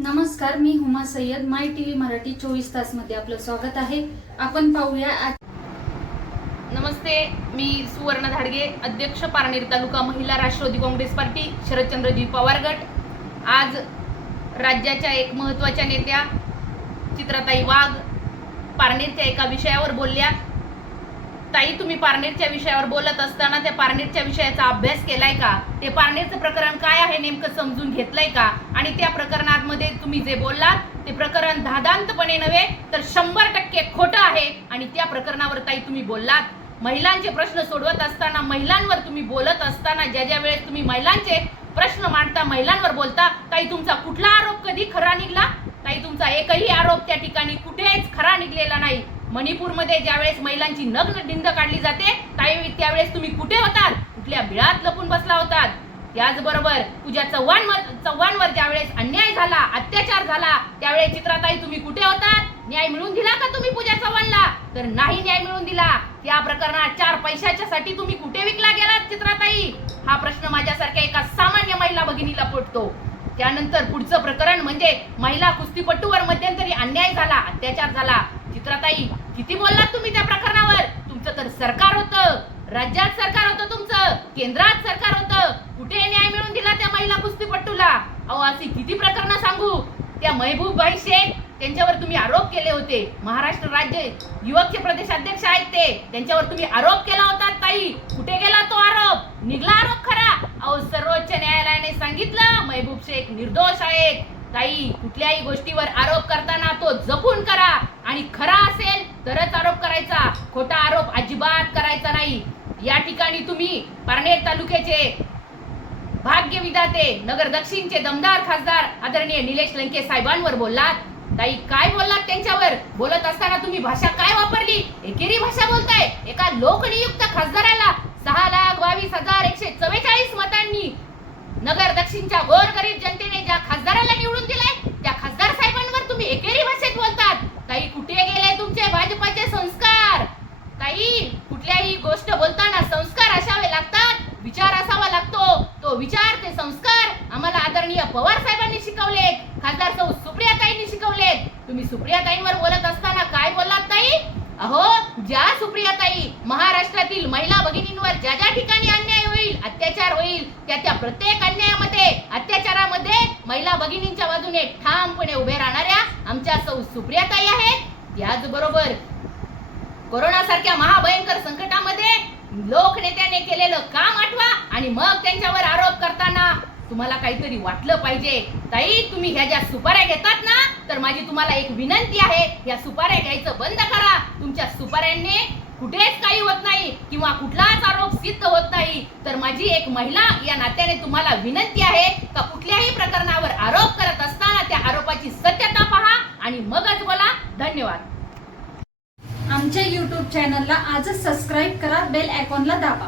नमस्कार मी Huma Sayyad. My T V Marathi चोवीस तासमध्ये आपलं स्वागत आहे. आपण पाहूया आज नमस्ते मी सुवर्ण धाडगे अध्यक्ष पारनेर तालुका महिला राष्ट्रवादी काँग्रेस पार्टी शरदचंद्रजी पवार गट. आज राज्याच्या एक महत्त्वाच्या नेत्या चित्राताई वाघ पारनेरच्या एका विषयावर बोलल्या. ताई तुम्ही पारनेरच्या विषयावर बोलत असताना त्या पारनेरच्या विषयाचा अभ्यास केलाय का? ते पारनेरचं प्रकरण काय आहे नेमकं समजून घेतलंय का? आणि त्या प्रकरणामध्ये तुम्ही जे बोललात ते प्रकरण धादांतपणे नव्हे तर शंभर टक्के खोटं आहे. आणि त्या प्रकरणावर ताई तुम्ही बोललात. महिलांचे प्रश्न सोडवत असताना महिलांवर तुम्ही बोलत असताना ज्या ज्या वेळेस तुम्ही महिलांचे प्रश्न मांडता महिलांवर बोलता ताई तुमचा कुठला आरोप कधी खरा निघला? ताई तुमचा एकही आरोप त्या ठिकाणी कुठेच खरा निघलेला नाही. मणिपूरमध्ये ज्यावेळेस महिलांची नग्न ढिंद काढली जाते त्यावेळी त्यावेळेस तुम्ही कुठे होतात? कुठल्या बिळात लपून बसला होतात? त्याचबरोबर पूजा चव्हाण चव्हाणवर ज्यावेळेस अन्याय झाला अत्याचार झाला त्यावेळेस चित्राताई तुम्ही कुठे होतात? न्याय मिळून दिला का तुम्ही पूजा चव्हाणला? तर नाही न्याय मिळून दिला. त्या प्रकरणात चार पैशाच्या साठी तुम्ही कुठे विकला गेलात चित्राताई? हा प्रश्न माझ्यासारख्या एका सामान्य महिला भगिनीला पडतो. त्यानंतर पुढचं प्रकरण म्हणजे महिला कुस्तीपटूवर मध्यंतरी अन्याय झाला अत्याचार झाला. सुचित्राताई किती बोललात तुम्ही त्या प्रकरणावर? तुमचं तर सरकार होतं. राज्यात सरकार होतं तुमचं. केंद्रात सरकार होतं. कुठे न्याय मिळवून दिला त्या महिला कुस्तीपट्टूला अहो अशी किती प्रकरण सांगू? त्या महबूबबाई शेख त्यांच्यावर तुम्ही आरोप केले होते. महाराष्ट्र राज्य युवकचे प्रदेशाध्यक्ष आहेत ते. त्यांच्यावर तुम्ही आरोप केला होता ताई. कुठे गेला तो आरोप? निघला आरोप खरा. अहो सर्वोच्च न्यायालयाने सांगितलं महबूब शेख निर्दोष आहेत. ताई कुठल्याही गोष्टीवर आरोप करताना तो जपून करा. आणि खरा असेल तरच आरोप करायचा. खोटा आरोप अजिबात करायचा नाही. या ठिकाणी तुम्ही पारनेर तालुक्याचे भाग्य विधाते नगर दक्षिणचे दमदार खासदार आदरणीय निलेश लंके साहेबांवर बोललात. ताई काय बोललात त्यांच्यावर? बोलत असताना तुम्ही भाषा काय वापरली? एकेरी भाषा बोलताय. एका लोकनियुक्त खासदाराला सहा लाख बावीस हजार एकशे चव्वेचाळीस मतांनी नगर दक्षिणच्या गोरगरीब जनतेने ज्या खासदाराला निवडून दिलाय त्या खासदार साहेबांवर तुम्ही एकेरी भाषेत बोलतात ताई कुठे गेले तुमचे भाजपाचे संस्कार ताई कुठल्याही गोष्ट बोलताना संस्कार असावे लागतात विचार असावा लागतो तो विचार ते संस्कार आम्हाला आदरणीय पवार साहेबांनी शिकवले खासदार सौ सुप्रियाताईंनी शिकवले तुम्ही सुप्रियाताईंवर बोलत असताना काय बोललात ताई? अहो ज्या सुप्रियाताई महाराष्ट्रातील महिला भगिनींवर ज्या ज्या ठिकाणी अन्याय होईल अत्याचार होईल त्या त्या प्रत्येक अन्यायामध्ये अत्याचारामध्ये महिला भगिनींच्या बाजूने ठामपणे उभे राहणाऱ्या आमच्या सौ सुप्रियाताई आहेत. त्याचबरोबर कोरोना सारख्या महाभयंकर संकटामध्ये लोकनेत्याने केलेलं काम आठवा आणि मग त्यांच्यावर आरोप करताना तुम्हाला काहीतरी वाटलं पाहिजे. ताई तुम्ही ह्या ज्या सुपाऱ्या घेतात ना तर माझी तुम्हाला एक विनंती आहे या सुपाऱ्या घ्यायचं बंद करा. तुमच्या सुपाऱ्यांनी कुठेच काही होत नाही किंवा कुठलाच आरोप सिद्ध होत नाही. तर माझी एक महिला या नात्याने तुम्हाला विनंती आहे का कुठल्याही प्रकरणावर आरोप करत असताना त्या आरोपाची सत्यता पहा आणि मगच बोला. धन्यवाद. आमच्या युट्यूब चॅनलला आजच सबस्क्राईब करा बेल आयकॉनला दाबा.